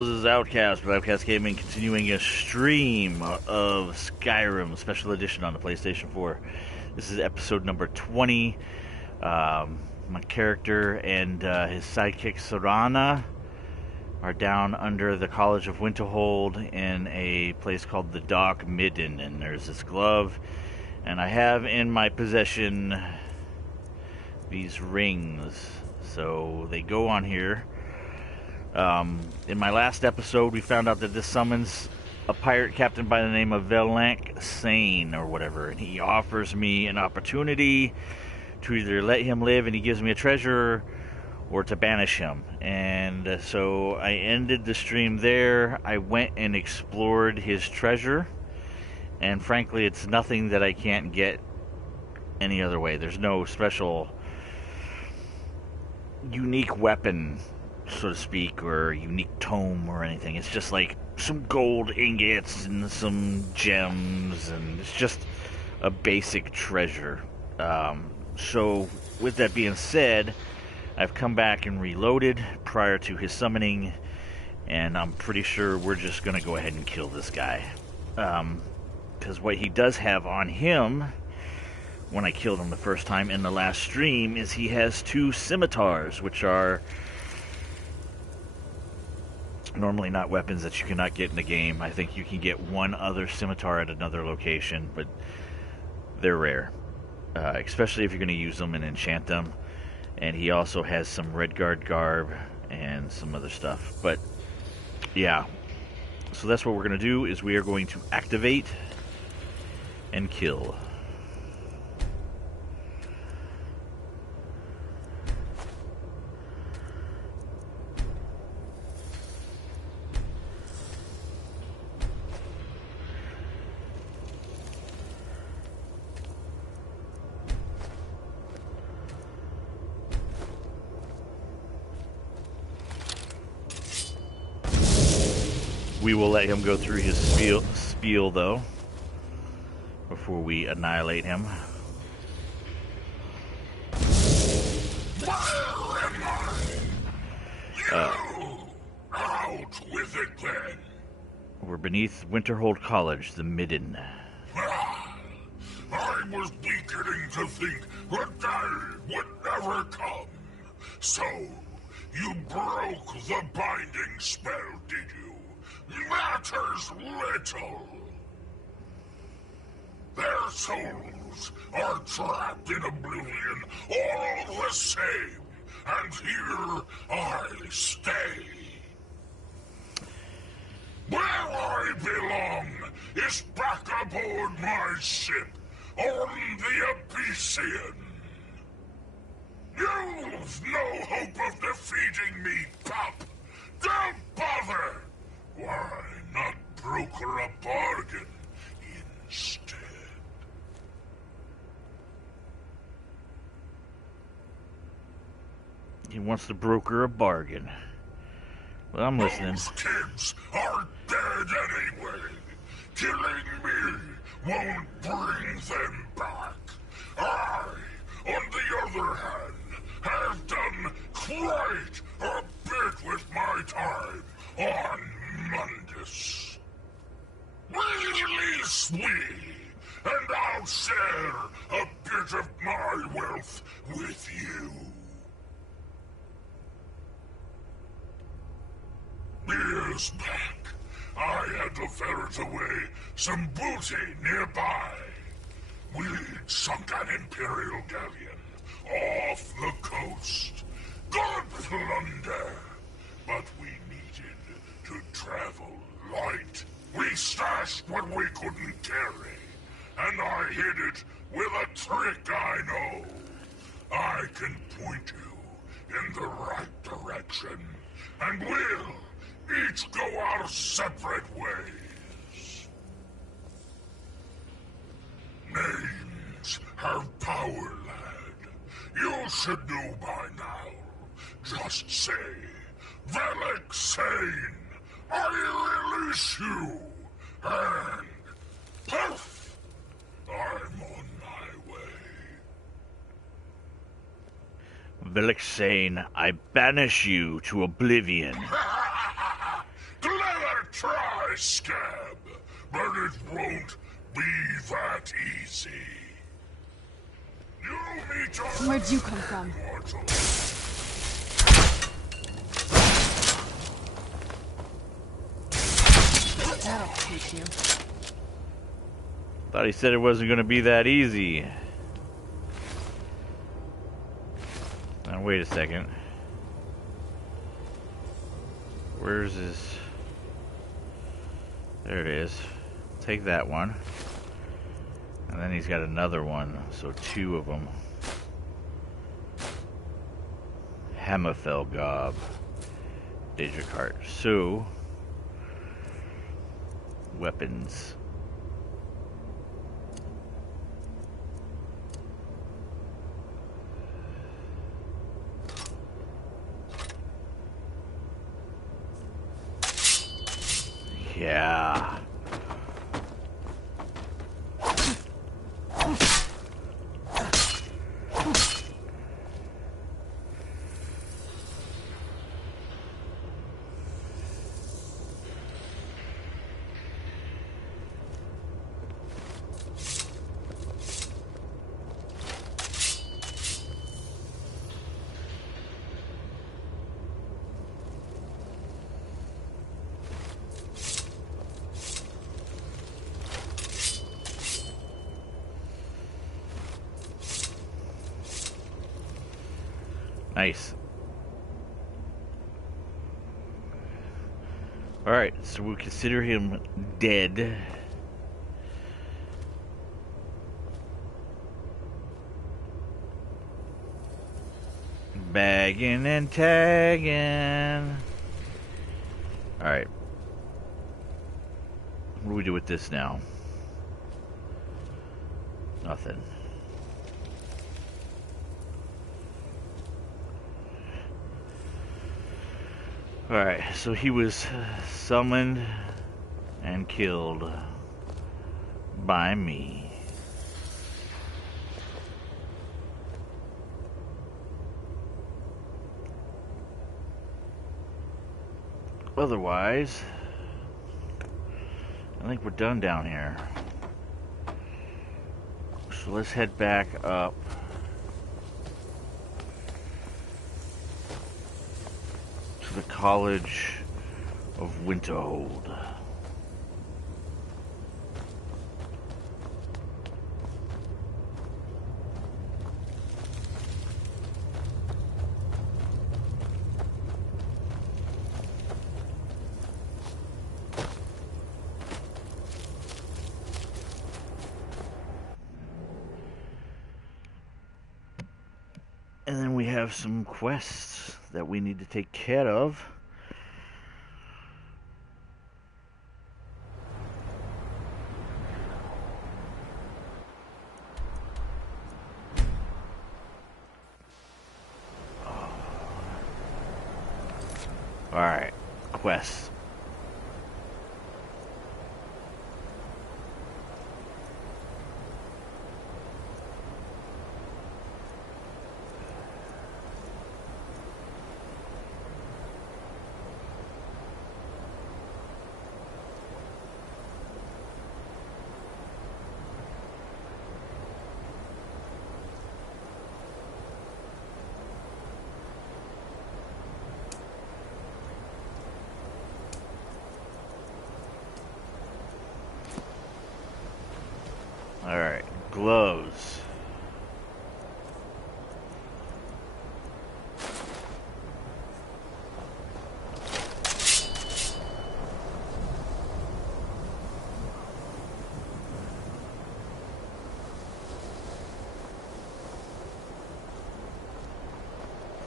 This is Outcast with Outcast Gaming, continuing a stream of Skyrim Special Edition on the PlayStation 4. This is episode number 20. My character and his sidekick Sorana are down under the College of Winterhold in a place called the Dock Midden, and there's this glove, and I have in my possession these rings. So they go on here. In my last episode, we found out that this summons a pirate captain by the name of Velank Sane or whatever, and he offers me an opportunity to either let him live and he gives me a treasure, or to banish him. And so I ended the stream there. I went and explored his treasure, and frankly, it's nothing that I can't get any other way. There's no special unique weapon, so to speak, or unique tome or anything. It's just like some gold ingots and some gems, and it's just a basic treasure. So with that being said, I've come back and reloaded prior to his summoning, and I'm pretty sure we're just going to go ahead and kill this guy. Because what he does have on him, when I killed him the first time in the last stream, is he has two scimitars, which are normally not weapons that you cannot get in the game. I think you can get one other scimitar at another location, but they're rare, especially if you're going to use them and enchant them. And he also has some Redguard garb and some other stuff. But yeah, so that's what we're going to do, is we are going to activate and kill. We will let him go through his spiel though, before we annihilate him. Out with it then. We're beneath Winterhold College, the Midden. I was beginning to think that day would never come. So, you broke the binding spell, did you? Matters little. Their souls are trapped in oblivion, all the same, and here I stay. Where I belong is back aboard my ship on the Abyssian. You've no hope of defeating me, pup. Don't bother. Why not broker a bargain instead? He wants to broker a bargain. Well, I'm listening. Those kids are dead anyway. Killing me won't bring them back. I, on the other hand, have done quite a bit with my time on Mundus. Release me, and I'll share a bit of my wealth with you. Years back, I had to ferret away some booty nearby. We'd sunk an Imperial galleon off the coast. Good plunder, but we needed to travel light. We stashed what we couldn't carry, and I hid it with a trick I know. I can point you in the right direction, and we'll each go our separate ways. Names have power, lad. You should know by now. Just say, Velank Sane, I release you, and poof, I'm on my way. Velank Sane, I banish you to oblivion. my scab, but it won't be that easy. You meet your Where'd you come from? mortal. That'll teach you. Thought he said it wasn't going to be that easy. Now, wait a second. Where's his... There it is. Take that one. And then he's got another one, so 2 of them. Hammerfell Gob. Digicart. So... Weapons. Yeah. Nice. Alright, so we'll consider him dead. Bagging and tagging. Alright. What do we do with this now? Nothing. Alright, so he was summoned and killed by me. Otherwise, I think we're done down here. So let's head back up. The College of Winterhold. And then we have some quests that we need to take care of. Alright, quests. Alright, gloves.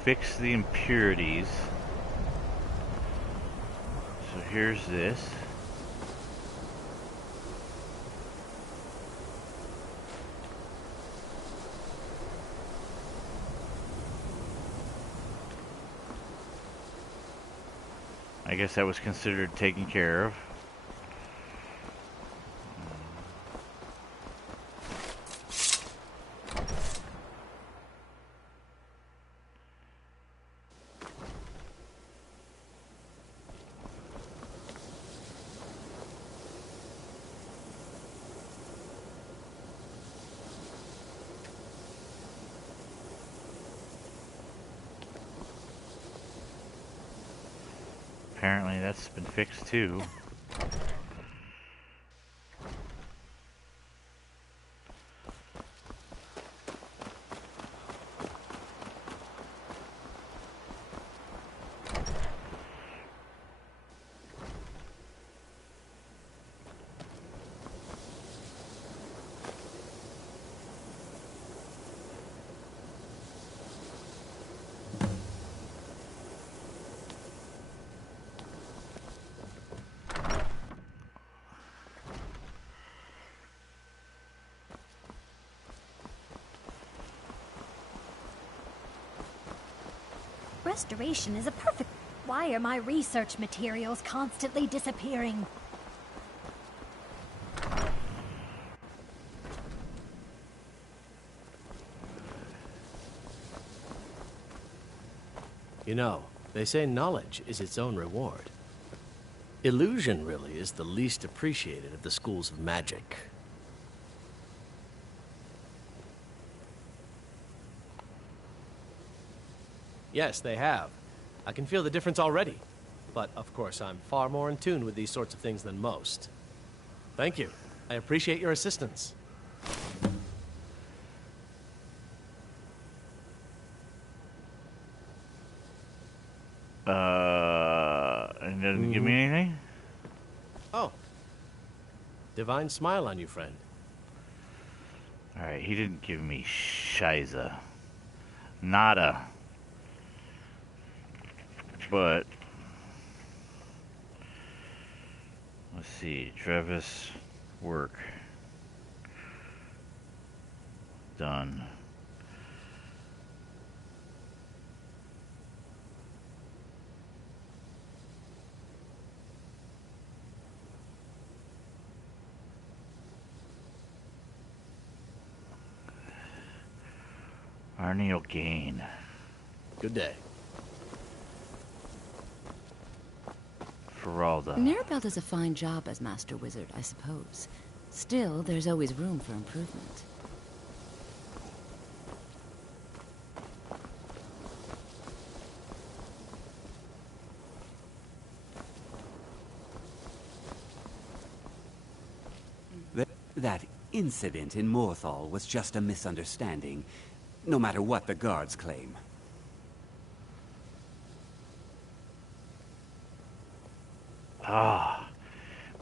Fix the impurities. So here's this. I guess that was considered taken care of. apparently that's been fixed too. Restoration is a perfect... Why are my research materials constantly disappearing? You know, they say knowledge is its own reward. Illusion, really, is the least appreciated of the schools of magic. Yes, they have. I can feel the difference already. But, of course, I'm far more in tune with these sorts of things than most. Thank you. I appreciate your assistance. And doesn't give me anything? Oh. Divine smile on you, friend. Alright, he didn't give me Shiza. Nada. But let's see, Travis work done. Arnie O'Gain. Good day. Feralda. Mirabelle does a fine job as Master Wizard, I suppose. Still, there's always room for improvement. That incident in Morthal was just a misunderstanding, no matter what the guards claim. Ah,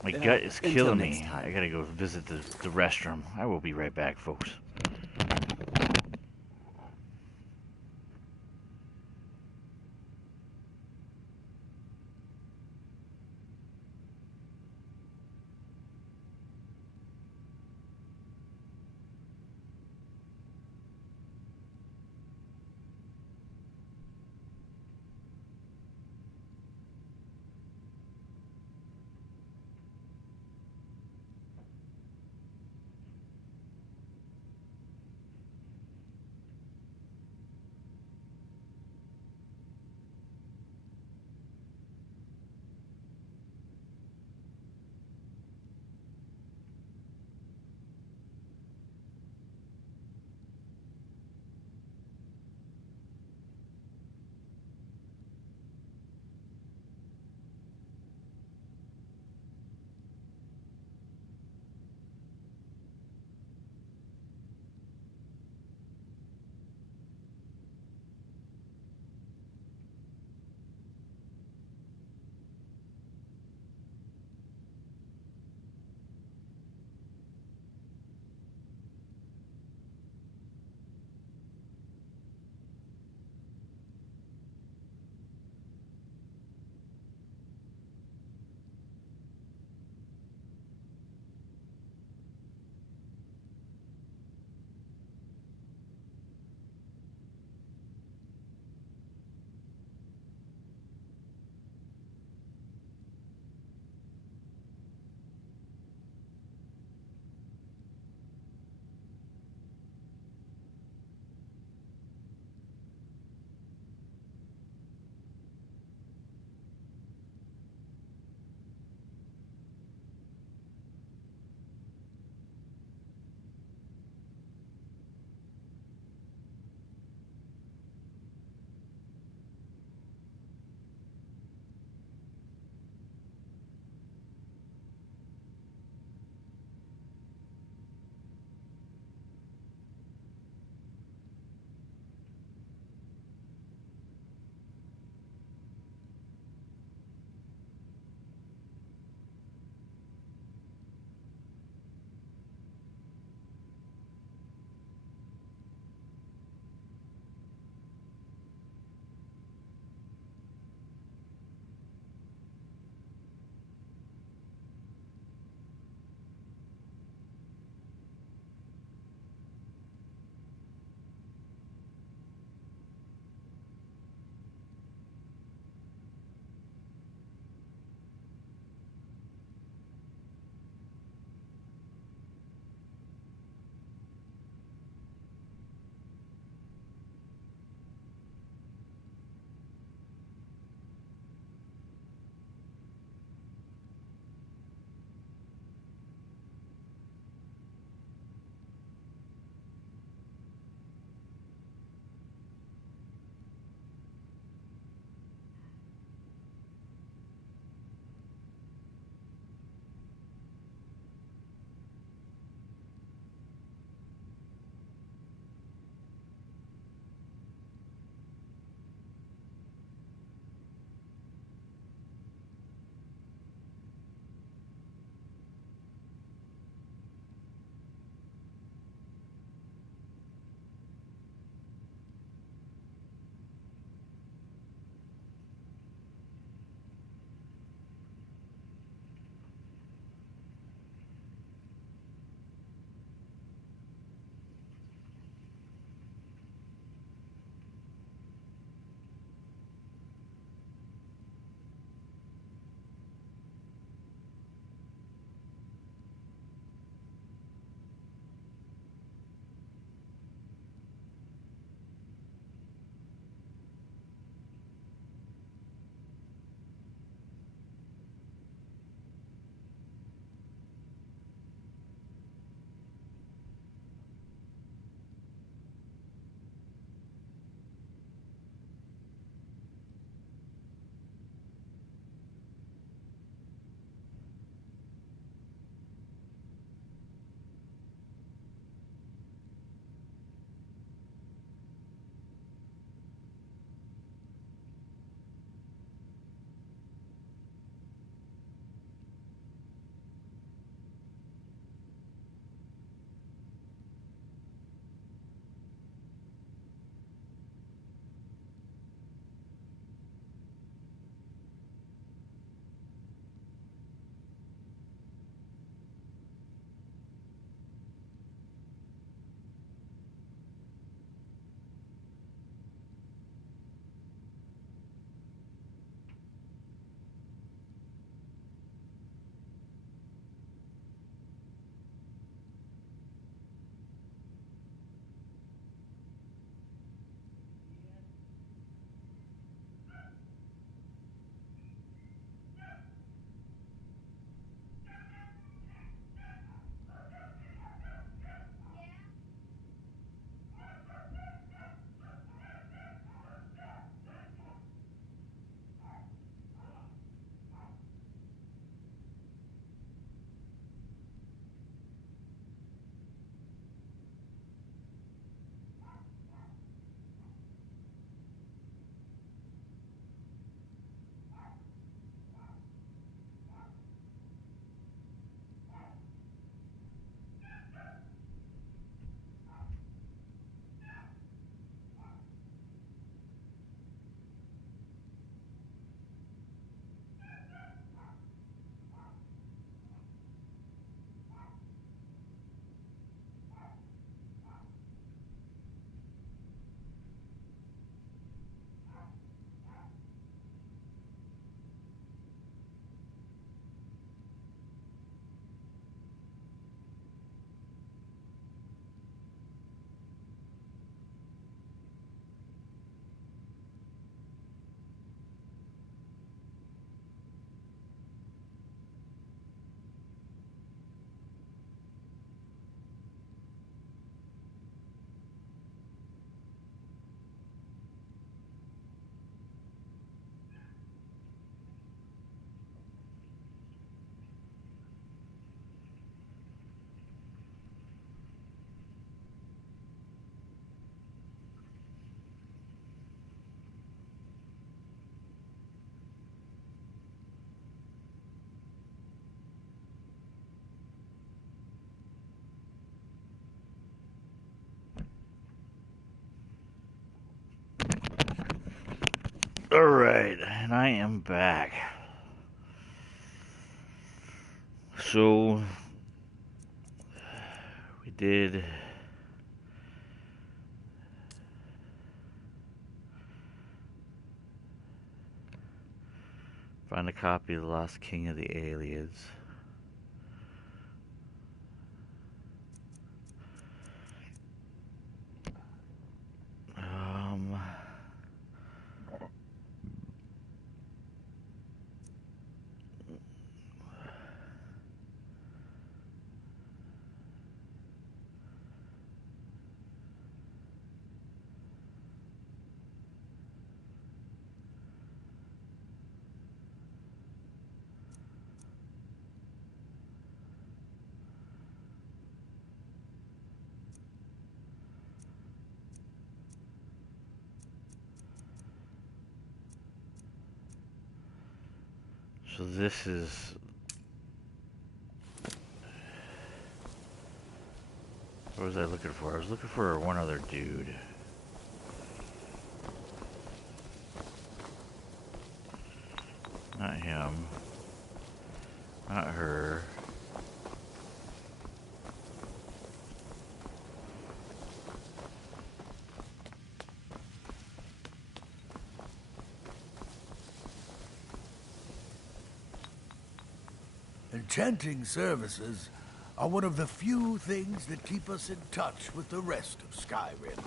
my gut is until killing next me. time. I gotta go visit the restroom. I will be right back, folks. And I am back. So, we did find a copy of The Lost King of the Aliens. So this is... What was I looking for? I was looking for one other dude. Not him. Not her. Enchanting services are one of the few things that keep us in touch with the rest of Skyrim.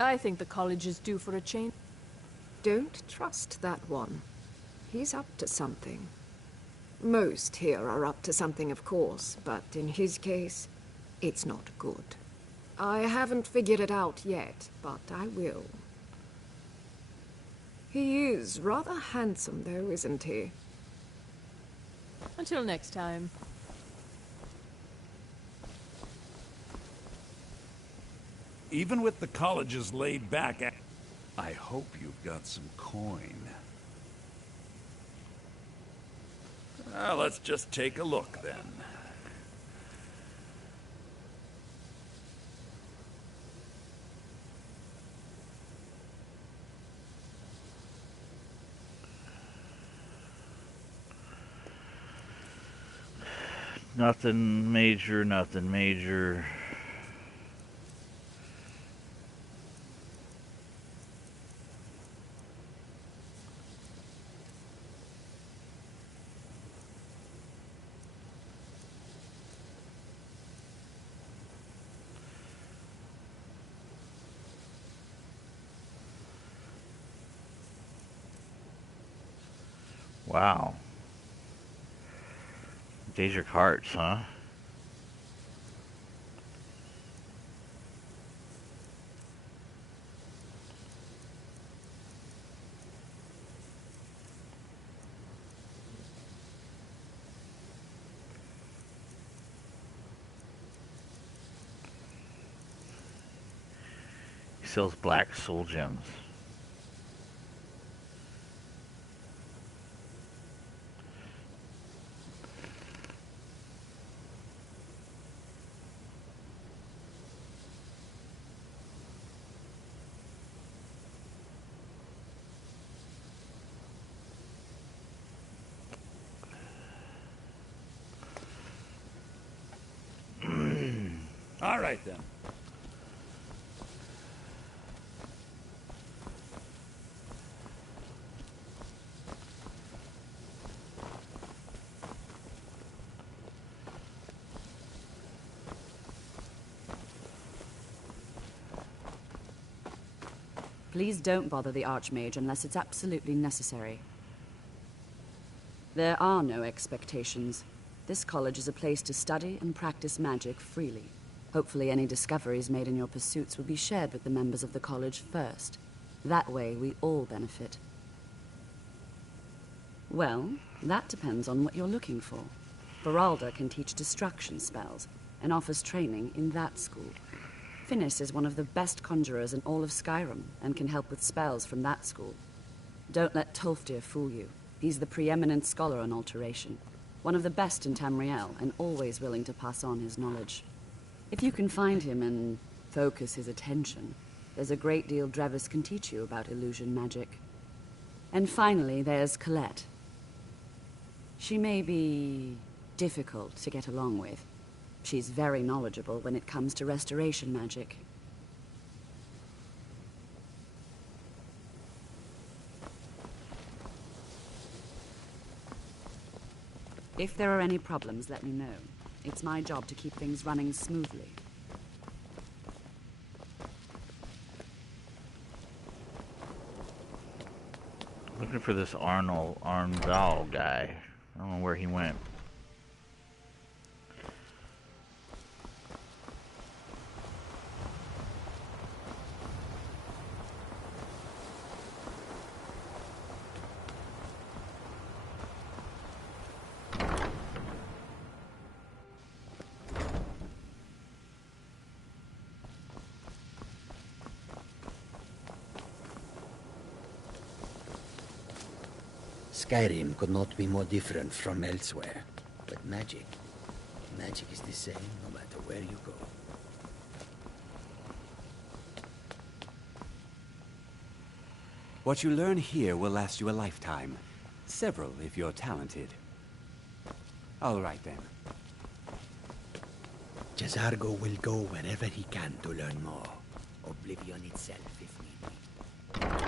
I think the college is due for a change. Don't trust that one. He's up to something. Most here are up to something, of course, but in his case, it's not good. I haven't figured it out yet, but I will. He is rather handsome, though, isn't he? Until next time. Even with the college's laid back, I hope you've got some coin. Let's just take a look then. Nothing major, nothing major. Wow. These are carts, huh? He sells black soul gems. All right, then. Please don't bother the Archmage unless it's absolutely necessary. There are no expectations. This college is a place to study and practice magic freely. Hopefully any discoveries made in your pursuits will be shared with the members of the college first. That way, we all benefit. Well, that depends on what you're looking for. Beralda can teach destruction spells and offers training in that school. Finis is one of the best conjurers in all of Skyrim and can help with spells from that school. Don't let Tolfdir fool you. He's the preeminent scholar on alteration, one of the best in Tamriel, and always willing to pass on his knowledge. If you can find him and focus his attention, there's a great deal Drevis can teach you about illusion magic. And finally, there's Colette. She may be difficult to get along with. She's very knowledgeable when it comes to restoration magic. If there are any problems, let me know. It's my job to keep things running smoothly. Looking for this Arndal guy. I don't know where he went. Skyrim could not be more different from elsewhere. But magic is the same no matter where you go. What you learn here will last you a lifetime. Several if you're talented. All right then. Jazargo will go wherever he can to learn more. Oblivion itself if need be.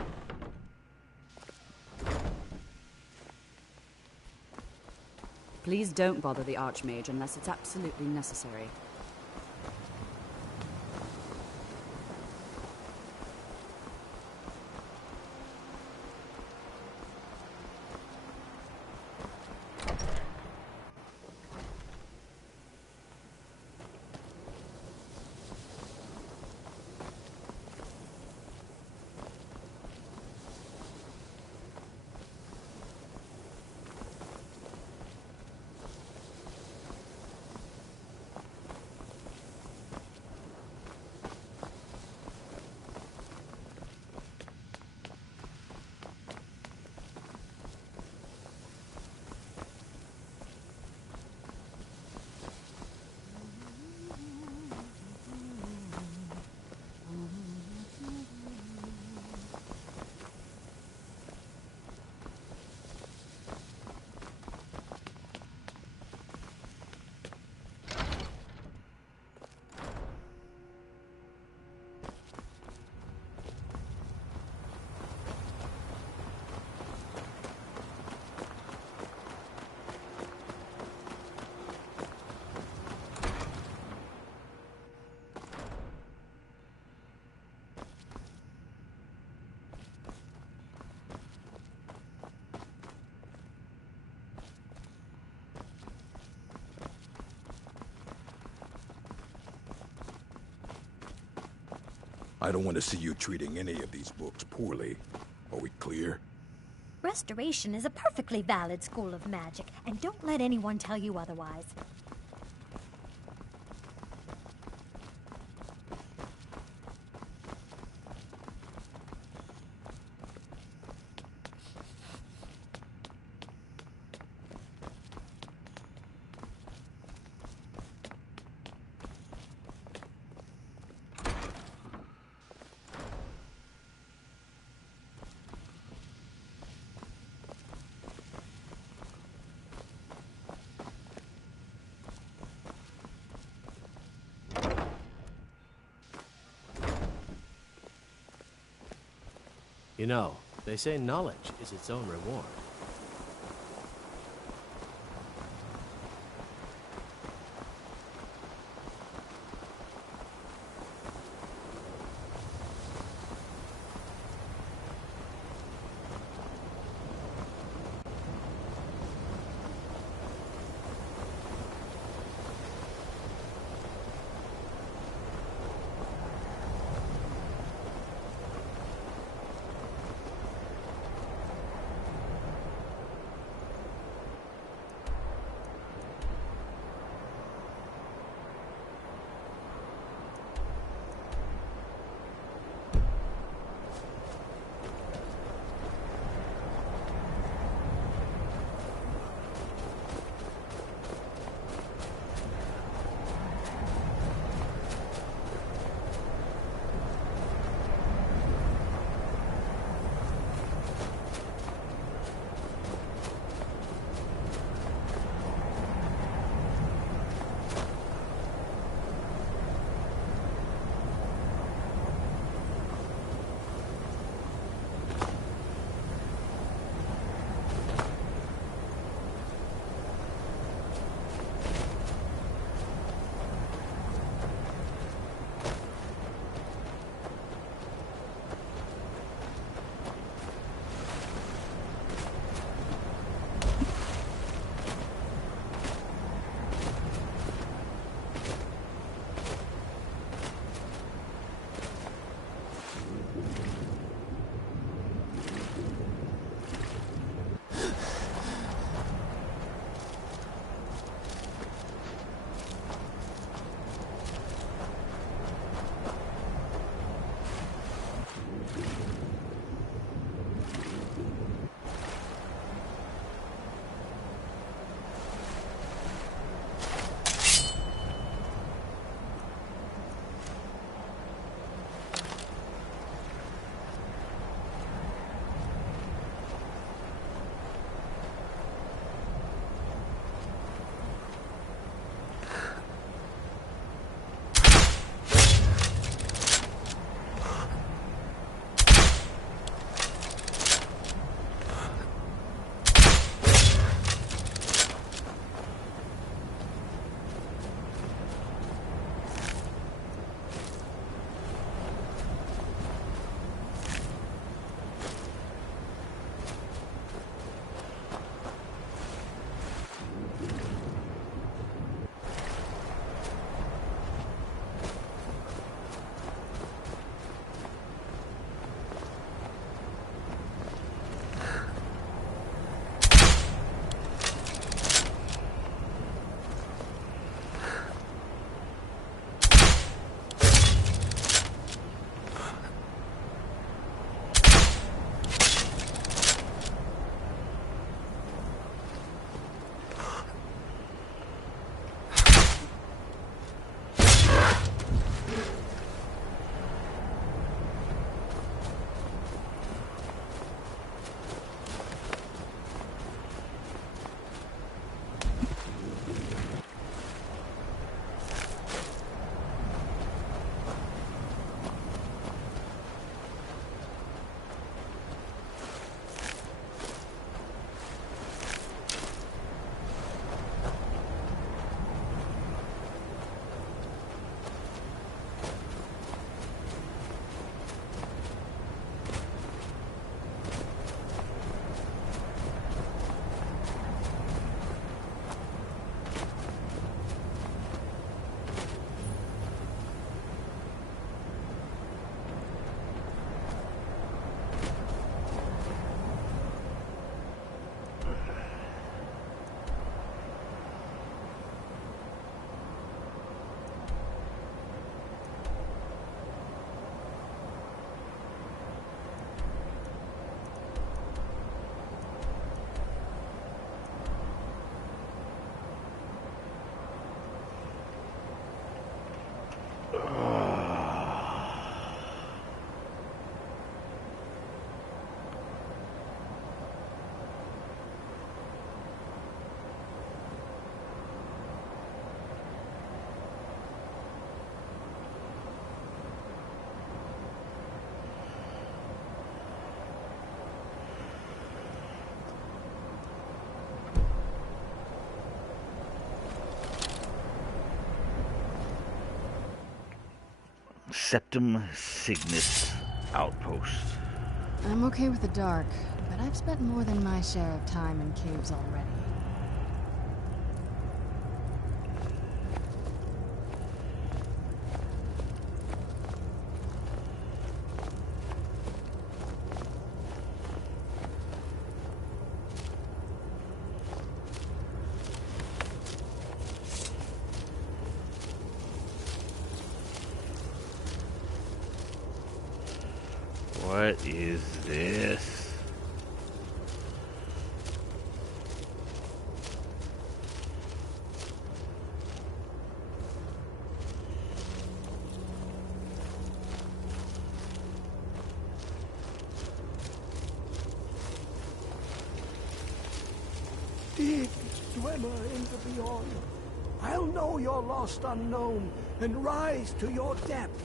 Please don't bother the Archmage unless it's absolutely necessary. I don't want to see you treating any of these books poorly. Are we clear? Restoration is a perfectly valid school of magic, and don't let anyone tell you otherwise. You know, they say knowledge is its own reward. Septum Cygnus outpost. I'm okay with the dark, but I've spent more than my share of time in caves already. What is this? Dig, swimmer in the beyond. I'll know your lost unknown and rise to your depths.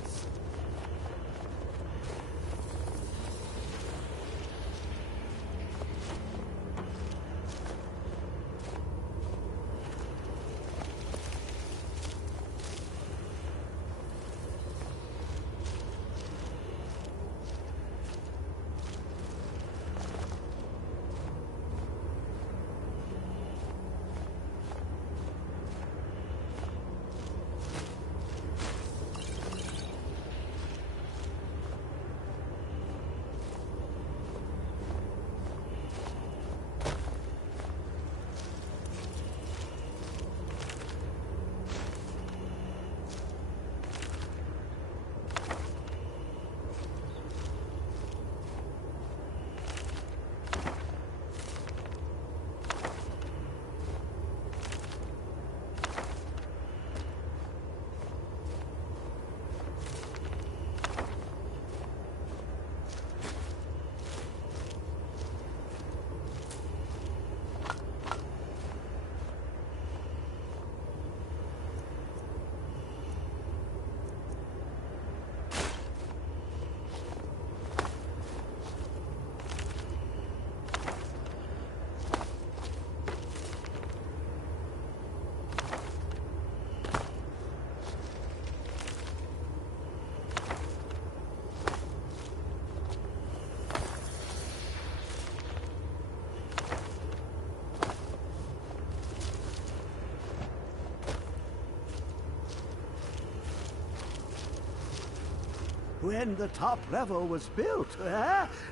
When the top level was built,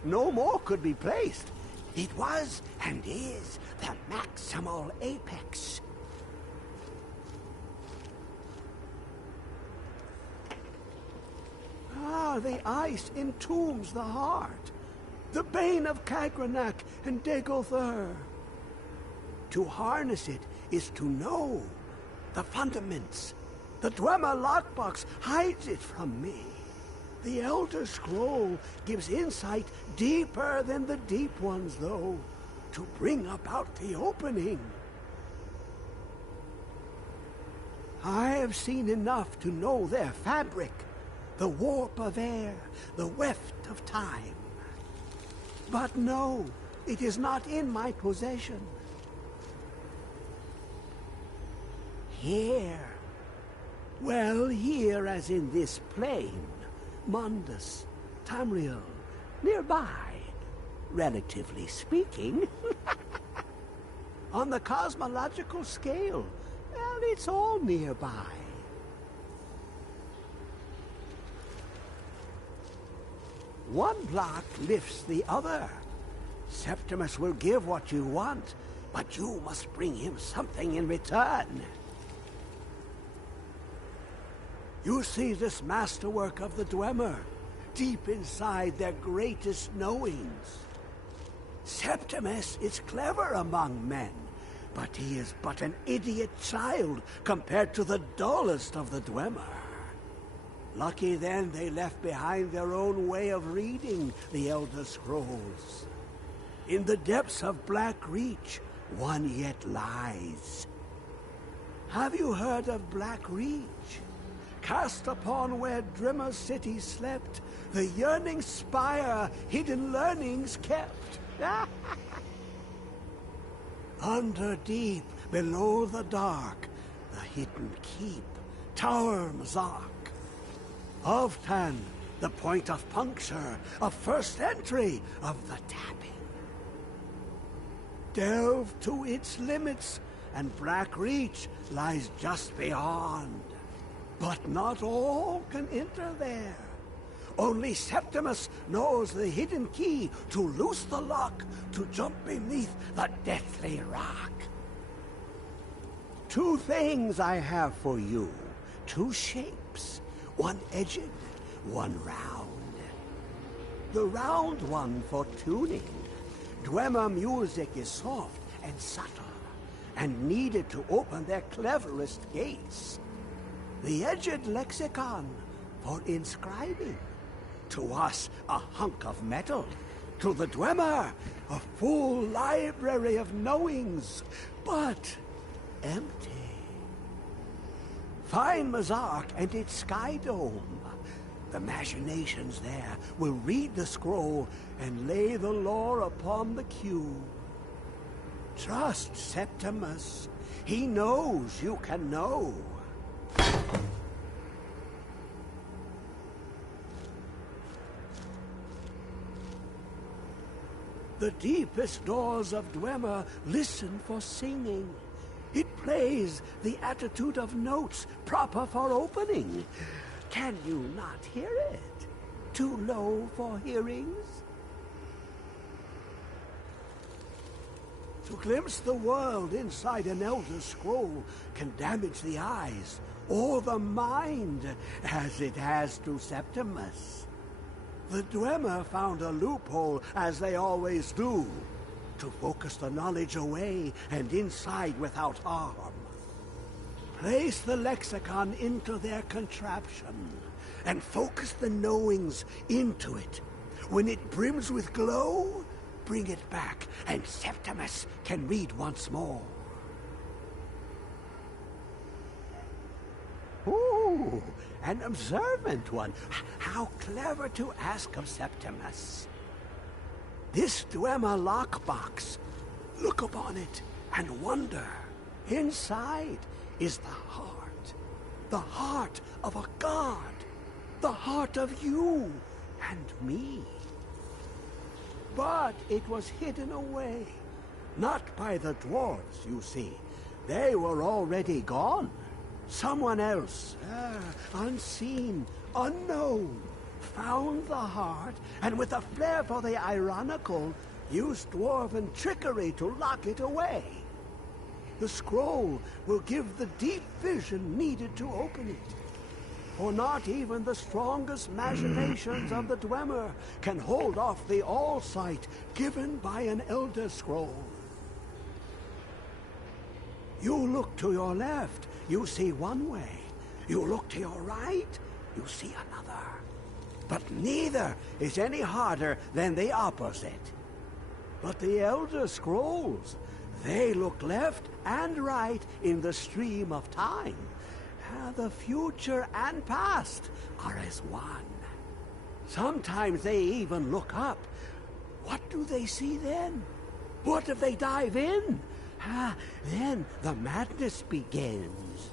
no more could be placed. It was and is the maximal apex. The ice entombs the heart, the bane of Kagranak and Degolthur. To harness it is to know the fundaments. The Dwemer lockbox hides it from me. The Elder Scroll gives insight deeper than the deep ones, though, to bring about the opening. I have seen enough to know their fabric, the warp of air, the weft of time. But no, it is not in my possession. Here. Well, here as in this plane. Mundus, Tamriel, nearby, relatively speaking. On the cosmological scale, well, it's all nearby. One block lifts the other. Septimus will give what you want, but you must bring him something in return. You see this masterwork of the Dwemer, deep inside their greatest knowings. Septimus is clever among men, but he is but an idiot child compared to the dullest of the Dwemer. Lucky then they left behind their own way of reading the Elder Scrolls. In the depths of Black Reach, one yet lies. Have you heard of Black Reach? Cast upon where Drimmer City slept, the yearning spire hidden learnings kept. Under deep, below the dark, the hidden keep, Tower Mazark. Ovtan, the point of puncture, of first entry, of the tapping. Delve to its limits, and Black Reach lies just beyond. But not all can enter there. Only Septimus knows the hidden key to loose the lock, to jump beneath the deathly rock. 2 things I have for you. 2 shapes. One edged, one round. The round one for tuning. Dwemer music is soft and subtle, and needed to open their cleverest gates. The edged lexicon for inscribing. To us, a hunk of metal. To the Dwemer, a full library of knowings, but empty. Find Mazark and its sky dome. The machinations there will read the scroll and lay the lore upon the cube. Trust Septimus. He knows you can know. The deepest doors of Dwemer listen for singing. It plays the attitude of notes proper for opening. Can you not hear it? Too low for hearings? To glimpse the world inside an Elder Scroll can damage the eyes or the mind, as it has to Septimus. The Dwemer found a loophole, as they always do, to focus the knowledge away and inside without harm. Place the lexicon into their contraption, and focus the knowings into it. When it brims with glow, bring it back, and Septimus can read once more. Ooh, an observant one. How clever to ask of Septimus. This Dwemer lockbox. Look upon it and wonder. Inside is the heart of a god, the heart of you and me. But it was hidden away, not by the dwarves, you see. They were already gone. Someone else, unseen, unknown, found the heart, and with a flair for the ironical, used dwarven trickery to lock it away. The scroll will give the deep vision needed to open it. For not even the strongest machinations of the Dwemer can hold off the all-sight given by an Elder Scroll. You look to your left, you see one way. You look to your right, you see another. But neither is any harder than the opposite. But the Elder Scrolls, they look left and right in the stream of time. The future and past are as one. Sometimes they even look up. What do they see then? What if they dive in? Then the madness begins.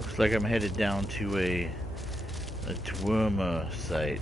Looks like I'm headed down to a Dwemer site.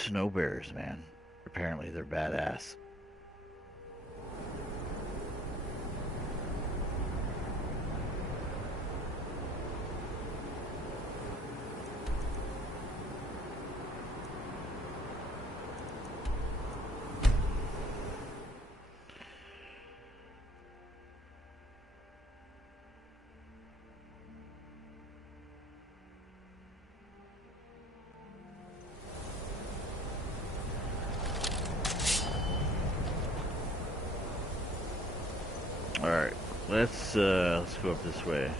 Snow bears, man. Apparently they're badass. Alright, let's go up this way.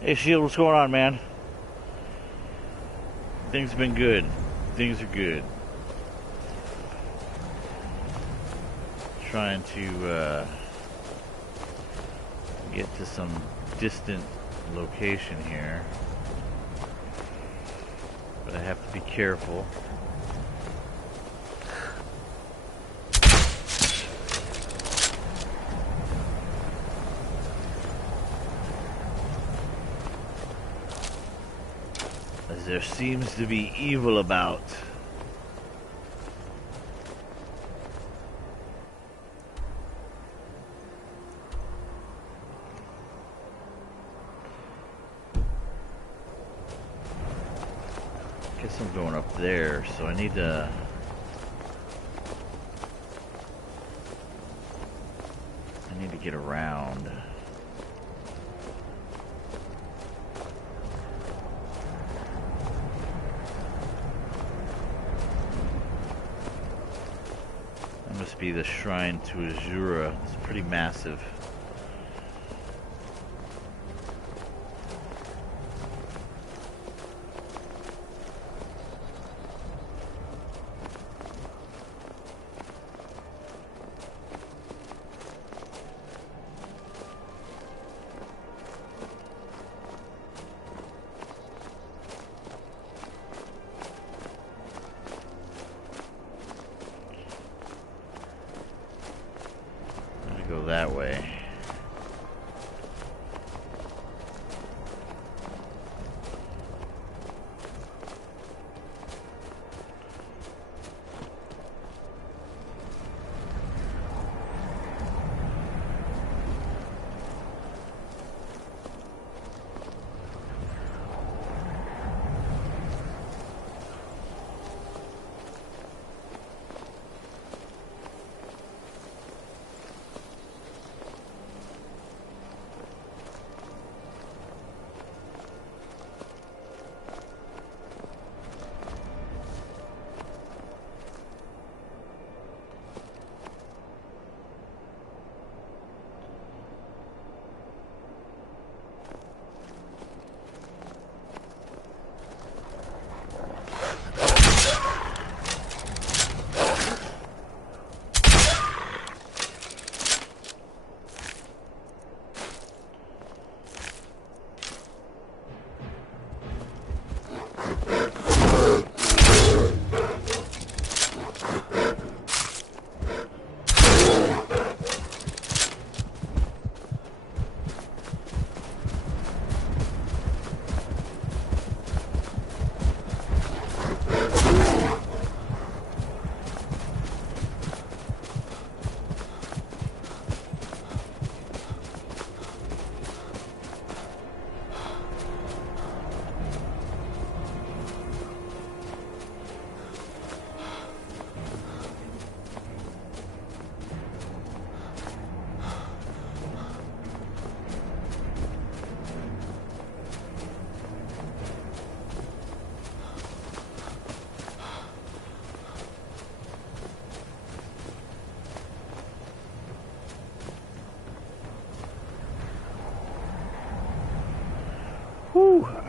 Hey Shield, what's going on, man? Things have been good. Things are good. Trying to get to some distant location here. But I have to be careful. As there seems to be evil about. Guess I'm going up there, so I need to get around. That must be the shrine to Azura. It's pretty massive. Go that way.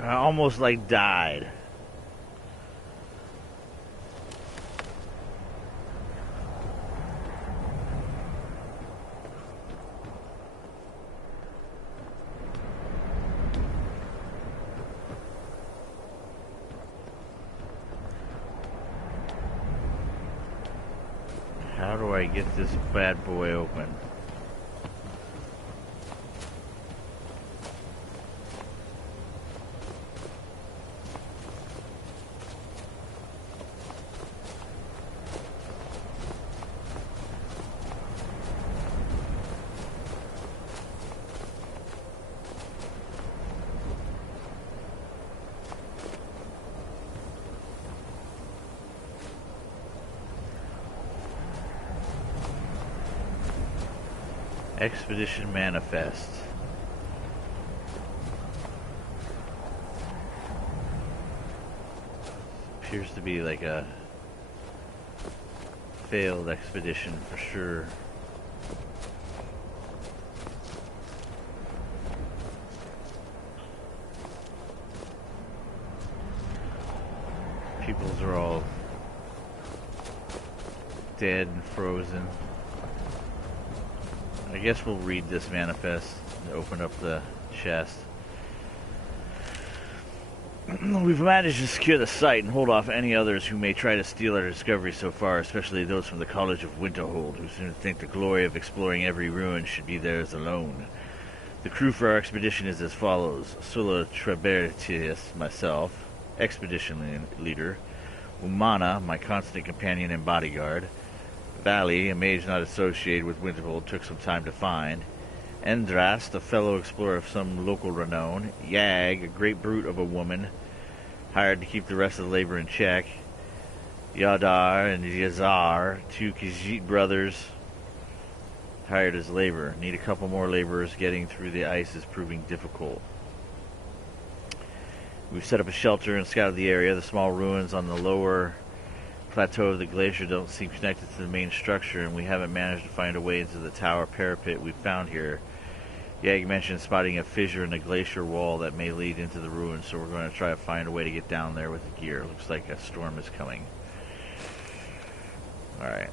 I almost like died. How do I get this bad boy open? Expedition Manifest. Appears to be like a failed expedition for sure. Peoples are all dead and frozen. I guess we'll read this manifest and open up the chest. We've managed to secure the site and hold off any others who may try to steal our discovery so far, especially those from the College of Winterhold, who seem to think the glory of exploring every ruin should be theirs alone. The crew for our expedition is as follows: Sulla Trabertius, myself, expedition leader; Umana, my constant companion and bodyguard; Valley, a mage not associated with Winterhold, took some time to find; Endrast, a fellow explorer of some local renown; Yag, a great brute of a woman, hired to keep the rest of the labor in check; Yadar and Yazar, two Khajiit brothers, hired as labor. Need a couple more laborers. Getting through the ice is proving difficult. We've set up a shelter and scouted the area. The small ruins on the lower plateau of the glacier don't seem connected to the main structure, and we haven't managed to find a way into the tower parapet we found here. Yag mentioned spotting a fissure in the glacier wall that may lead into the ruins, so we're going to try to find a way to get down there with the gear. Looks like a storm is coming. Alright.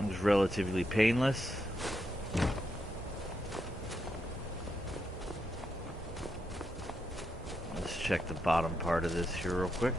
It was relatively painless. Let's check the bottom part of this here real quick.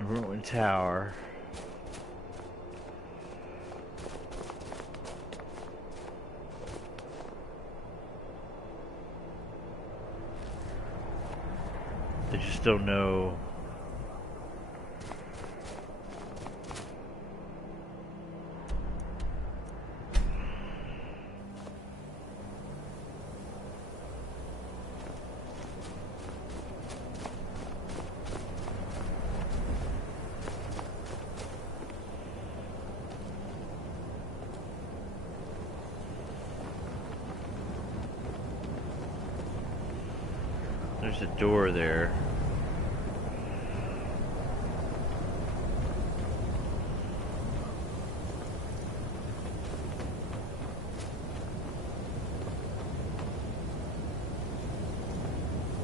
Ruined tower. They just don't know. There's a door there.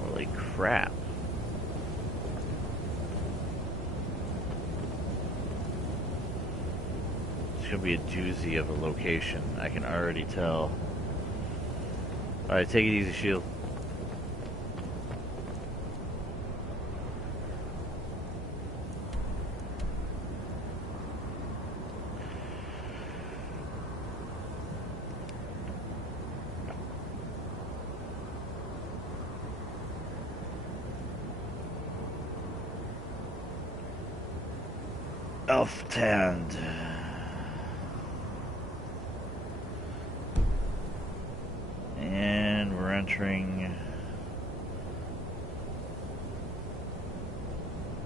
Holy crap. It's gonna be a doozy of a location. I can already tell. Alright, take it easy, Shield. Elftand. And we're entering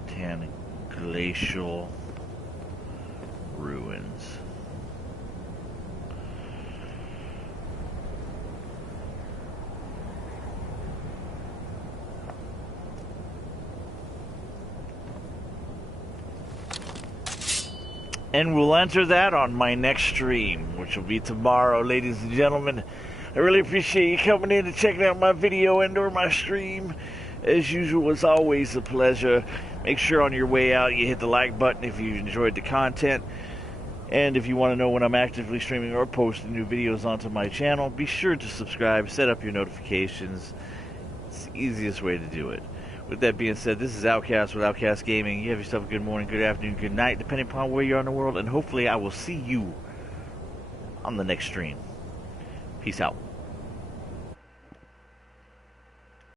Tan Glacial Ruins. And we'll enter that on my next stream, which will be tomorrow, ladies and gentlemen. I really appreciate you coming in and checking out my video and or my stream. As usual, it's always a pleasure. Make sure on your way out you hit the like button if you enjoyed the content. And if you want to know when I'm actively streaming or posting new videos onto my channel, be sure to subscribe, set up your notifications. It's the easiest way to do it. With that being said, this is Outcast with Outcast Gaming. You have yourself a good morning, good afternoon, good night, depending upon where you are in the world. And hopefully I will see you on the next stream. Peace out.